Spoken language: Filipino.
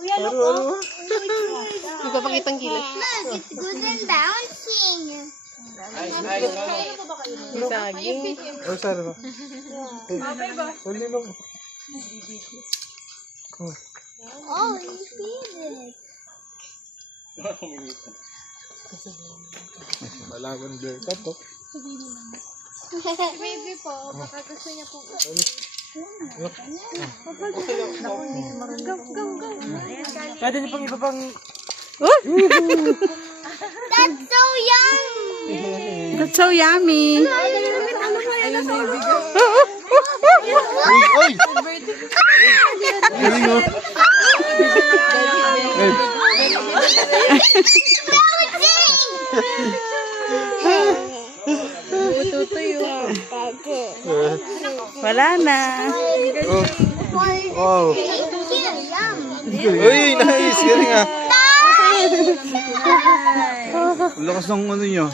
Kuya, look. Nagpapakitang gilas. Look, it's good and bouncing. May saging. Oh, saan ba? Hindi lang. Oh, you see this. Malawan blur ka to. Baby po, baka gusto niya po. Pwede niyo pang iba pang... That's so yummy! That's so yummy. Uy! Galing mo. Wala na. Wow. Yum! Uy, nice. Galing ah. Ang lakas ng ano nyo.